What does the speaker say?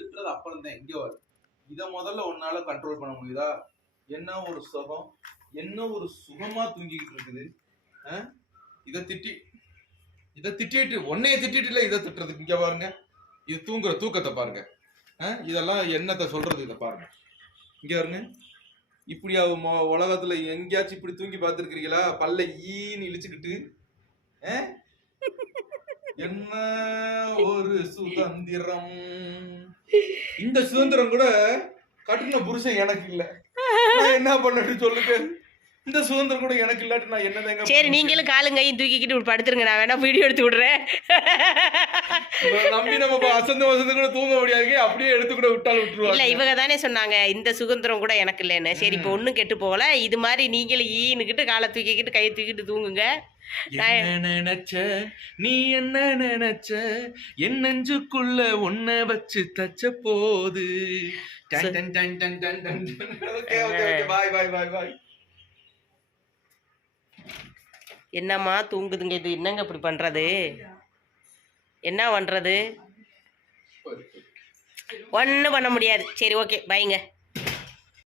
திட்டுறது அப்புறம் தான். இங்க வர இத முதல்ல உன்னால கண்ட்ரோல் பண்ண முடியுதா? என்ன ஒரு சுகம், என்ன ஒரு சுகமா தூங்கிக்கிட்டு இருக்குது. இத திட்டிட்டு உன்னைய திட்டிட்டு இல்ல, இதை திட்டுறதுக்கு இங்க பாருங்க. இது தூங்குற தூக்கத்தை பாருங்க. இதெல்லாம் என்னத்தை சொல்றது? இதை பாருங்க, இங்க பாருங்க. இப்படி உலகத்துல எங்கேயாச்சும் இப்படி தூங்கி பார்த்துருக்கிறீங்களா? பல்ல ஈன்னு இழிச்சுக்கிட்டு. என்ன ஒரு சுதந்திரம். இந்த சுதந்திரம் கூட கட்டுன புருஷன் எனக்கு இல்ல. நான் என்ன பண்ணட்டு சொல்லுங்க. இந்த சுதந்திரம் கூட எனக்கு இல்லாட்டி நான் என்னதாங்க. சரி, நீங்களும் காலும் கையும் தூக்கிக்கிட்டு படுத்துருங்க. நான் வேணா வீடியோ எடுத்து விடுறேன். நம்பி நம்ம அசந்த வசந்த கூட தூங்க முடியாது. அப்படியே எடுத்து கூட விட்டாலும் விட்டுருவாங்க. இல்ல, இவங்க தானே சொன்னாங்க இந்த சுதந்திரம் கூட எனக்கு இல்லைன்னு. சரி, இப்போ ஒன்றும் கெட்டு போகல. இது மாதிரி நீங்களும் ஈனுக்கிட்டு காலை தூக்கிக்கிட்டு கையை தூக்கிட்டு தூங்குங்க. நினைச்ச நீ என்ன நினைச்ச, என் நெஞ்சுக்குள்ள ஒன்ன வச்சு தச்ச போது. பாய் பாய் பாய் பாய். என்னம்மா தூங்குதுங்க? இது என்னங்க இப்படி பண்றது? என்ன பண்றது? ஒன்றும் பண்ண முடியாது. சரி, ஓகே, பாய்ங்க.